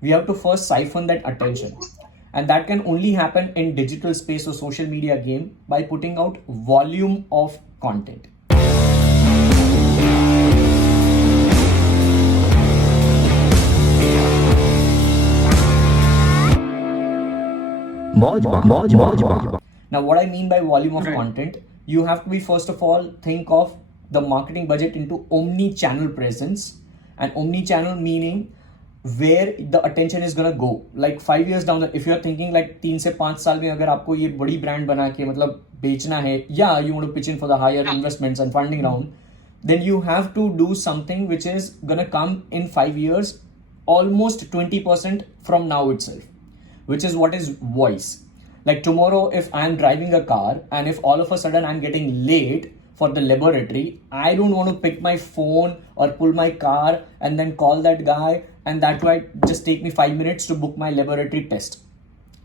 We have to first siphon that attention. And that can only happen in digital space or social media game by putting out volume of content. Now, what I mean by volume of content, you have to be first of all think of the marketing budget into omni-channel presence, and omni-channel meaning where the attention is gonna go. Like 5 years down the, if you are thinking like 3 से 5 साल में अगर आपको ये बड़ी brand बना के मतलब बेचना है, yeah, you want to pitch in for the higher investments and funding round, then you have to do something which is gonna come in 5 years, almost 20% from now itself, which is what is voice. Like tomorrow, if I'm driving a car and if all of a sudden I'm getting late for the laboratory, I don't want to pick my phone or pull my car and then call that guy, and that might just take me 5 minutes to book my laboratory test.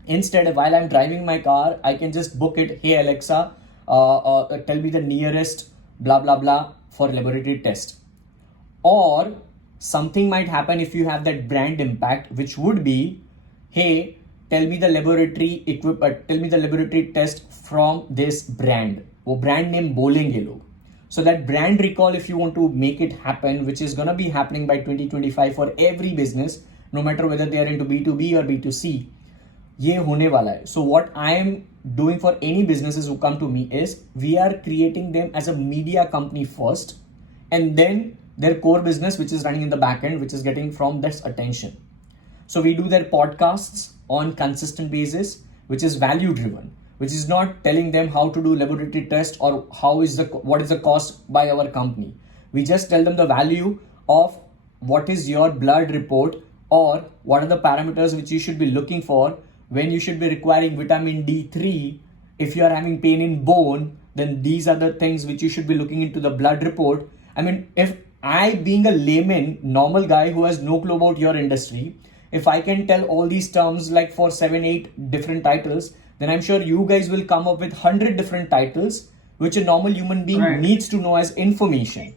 Instead, while I'm driving my car, I can just book it. Hey Alexa, tell me the nearest blah blah blah for laboratory test. Or something might happen if you have that brand impact, which would be, hey, tell me the laboratory test from this brand. वो brand name बोलेंगे लोग. So that brand recall, if you want to make it happen, which is gonna be happening by 2025 for every business, no matter whether they are into B2B or B2C, ये होने वाला है. So what I am doing for any businesses who come to me is we are creating them as a media company first, and then their core business, which is running in the back end, which is getting from this attention. So we do their podcasts on consistent basis, which is value driven, which is not telling them how to do laboratory test or what is the cost by our company. We just tell them the value of what is your blood report, or what are the parameters which you should be looking for when you should be requiring vitamin D3. If you are having pain in bone, then these are the things which you should be looking into the blood report. I mean, if I, being a layman, normal guy who has no clue about your industry, if I can tell all these terms like for 7-8 different titles, then I'm sure you guys will come up with 100 different titles which a normal human being needs to know as information.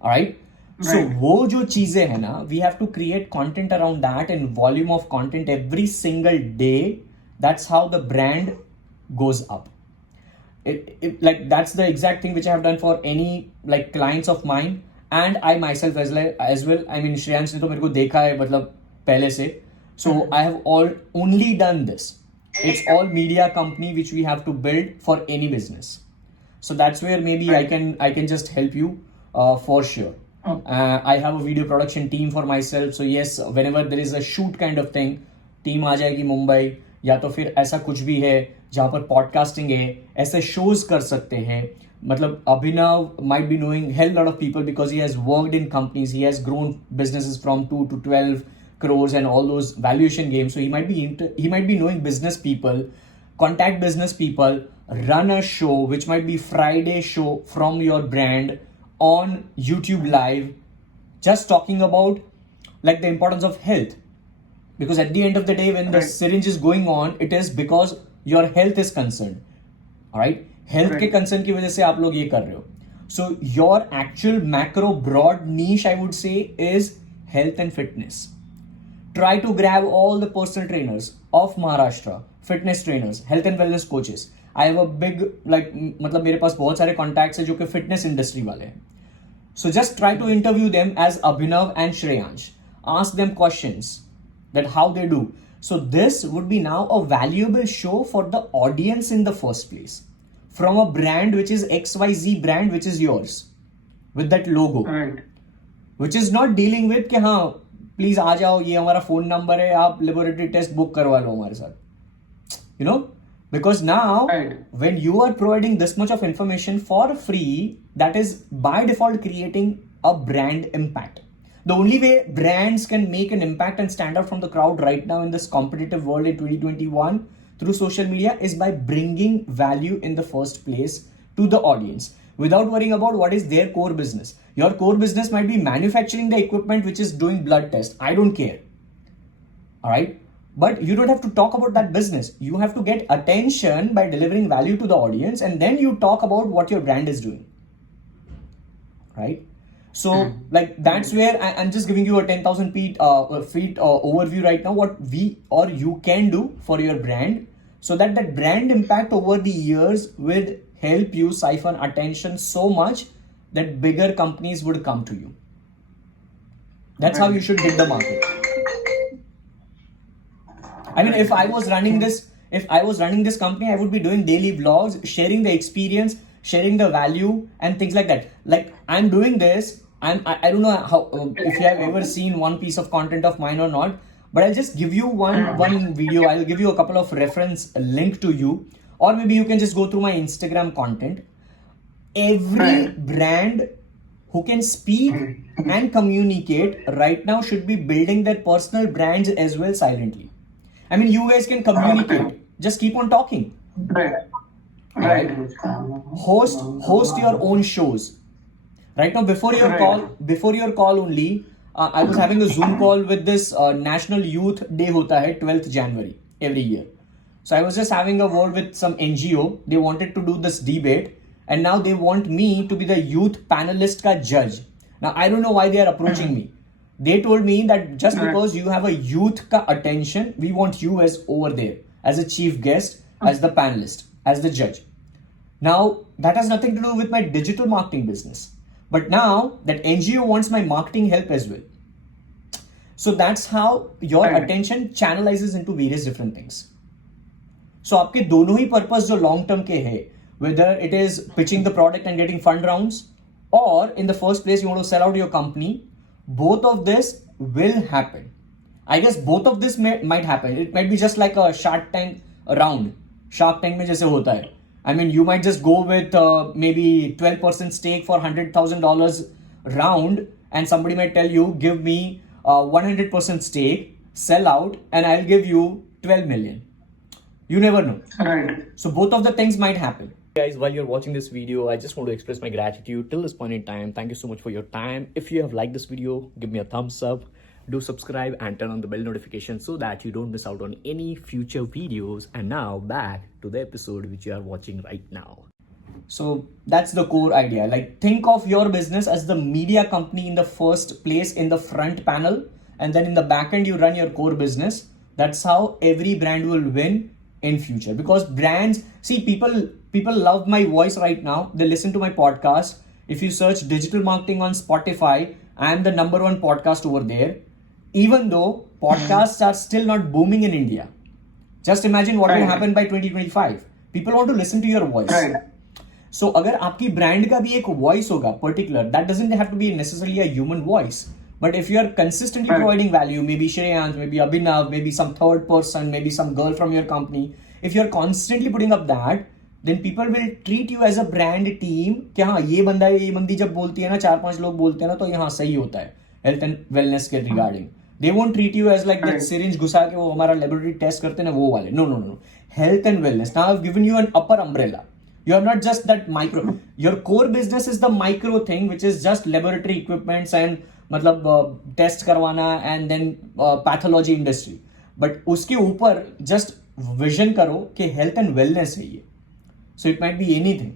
All right. So वो जो चीजें है ना, we have to create content around that and volume of content every single day. That's how the brand goes up. Like that's the exact thing which I have done for any like clients of mine, and I myself as well. I mean, Shreyansh ने तो मेरे को देखा है मतलब पहले से. So I have only done this. It's all media company which we have to build for any business. So that's where maybe I can just help you for sure. I have a video production team for myself. So yes, whenever there is a shoot kind of thing, team आ जाएगी मुंबई, या तो फिर ऐसा कुछ भी है जहाँ पर पॉडकास्टिंग है, ऐसे शोज कर सकते हैं. मतलब Abhinav might be knowing hell lot of people because he has worked in companies. He has grown businesses from 2 to 12 crores and all those valuation games. So he might be knowing business people. Contact business people, run a show which might be Friday show from your brand on YouTube live, just talking about like the importance of health. Because at the end of the day, when the syringe is going on, it is because your health is concerned. All right, health के concern की वजह से आप लोग ये कर रहे हो. So your actual macro broad niche, I would say, is health and fitness. Try to grab all the personal trainers of Maharashtra, fitness trainers, health and wellness coaches. I have a big मतलब मेरे पास बहुत सारे contacts हैं जो कि fitness industry वाले हैं. So just try to interview them as Abhinav and Shreyansh. Ask them questions that how they do. So this would be now a valuable show for the audience in the first place. From a brand which is XYZ brand which is yours. With that logo. Right. Which is not dealing with कि हाँ please आ जाओ, ये हमारा phone number है, आप laboratory test book करवा लो हमारे साथ. You know? Because now, when you are providing this much of information for free, that is by default creating a brand impact. The only way brands can make an impact and stand out from the crowd right now in this competitive world in 2021 through social media is by bringing value in the first place to the audience without worrying about what is their core business. Your core business might be manufacturing the equipment which is doing blood test. I don't care. All right. But you don't have to talk about that business. You have to get attention by delivering value to the audience, and then you talk about what your brand is doing. Right? So like that's where I'm just giving you a 10,000 feet overview right now, what we or you can do for your brand, so that that brand impact over the years will help you siphon attention so much that bigger companies would come to you. That's how you should hit the market. I mean, if I was running this company, I would be doing daily vlogs, sharing the experience, sharing the value and things like that. Like I'm doing this. I don't know how if you have ever seen one piece of content of mine or not, but I'll just give you one video. I'll give you a couple of reference link to you, or maybe you can just go through my Instagram content. Every brand who can speak and communicate right now should be building their personal brands as well silently. I mean, you guys can communicate. Just keep on talking. Right. Host your own shows. Right now, before your call only, I was having a Zoom call with this National Youth Day hota hai 12th January every year. So I was just having a word with some NGO. They wanted to do this debate, and now they want me to be the youth panelist ka judge. Now I don't know why they are approaching me. They told me that just because you have a youth ka attention, we want you as over there as a chief guest, as the panelist, as the judge. Now that has nothing to do with my digital marketing business, but now that NGO wants my marketing help as well. So that's how your attention channelizes into various different things. So आपके दोनों ही purpose जो long term के है, whether it is pitching the product and getting fund rounds, or in the first place you want to sell out your company, both of this will happen. I guess both of this might happen. It might be just like a Shark Tank round. Shark Tank में जैसे होता है. I mean, you might just go with maybe 12% stake for $100,000 round, and somebody might tell you, give me 100% stake, sell out, and I'll give you 12 million. You never know. Right. So both of the things might happen. Guys, while you're watching this video, I just want to express my gratitude till this point in time. Thank you so much for your time. If you have liked this video, give me a thumbs up. Do subscribe and turn on the bell notification so that you don't miss out on any future videos. And now back to the episode which you are watching right now. So that's the core idea. Like, think of your business as the media company in the first place, in the front panel, and then in the back end you run your core business. That's how every brand will win in future, because brands, see, people love my voice right now. They listen to my podcast. If you search digital marketing on Spotify, I am the #1 podcast over there, even though podcasts are still not booming in India. Just imagine what will happen by 2025. People want to listen to your voice. So अगर आपकी brand का भी एक voice होगा particular, that doesn't have to be necessarily a human voice. But if you are consistently providing value, maybe Shreyans, maybe Abhinav, maybe some third person, maybe some girl from your company, if you are constantly putting up that, then people will treat you as a brand team कि हाँ ये बंदा ये बंदी जब बोलती है ना, 4-5 लोग बोलते हैं ना, तो यहाँ सही होता है हेल्थ एंड वेलनेस के regarding. They won't treat you as like that syringe घुसा के वो हमारा laboratory test करते हैं ना, वो वाले. No. Health and wellness. Now I've given you an upper umbrella. You are not just that micro. Your core business is the micro thing, which is just laboratory equipments and मतलब test करवाना and then pathology industry. But उसके ऊपर just vision करो कि health and wellness है ये. So it might be anything.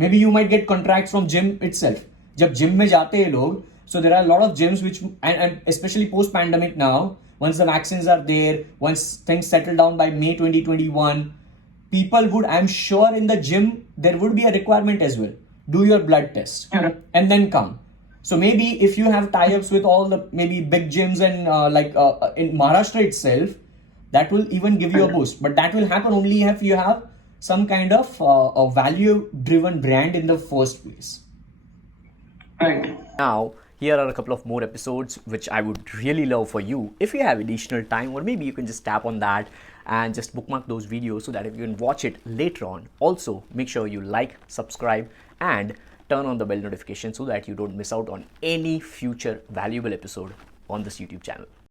Maybe you might get contract from gym itself. जब gym में जाते हैं लोग, so there are lot of gyms which and specially post pandemic now, once the vaccines are there, once things settle down by May 2021, people would, I'm sure in the gym there would be a requirement as well. Do your blood test and then come. So maybe if you have tie-ups with all the maybe big gyms and in Maharashtra itself, that will even give you a boost. But that will happen only if you have some kind of a value-driven brand in the first place. Right. Now, here are a couple of more episodes which I would really love for you. If you have additional time, or maybe you can just tap on that and just bookmark those videos so that if you can watch it later on. Also, make sure you like, subscribe, and turn on the bell notification so that you don't miss out on any future valuable episode on this YouTube channel.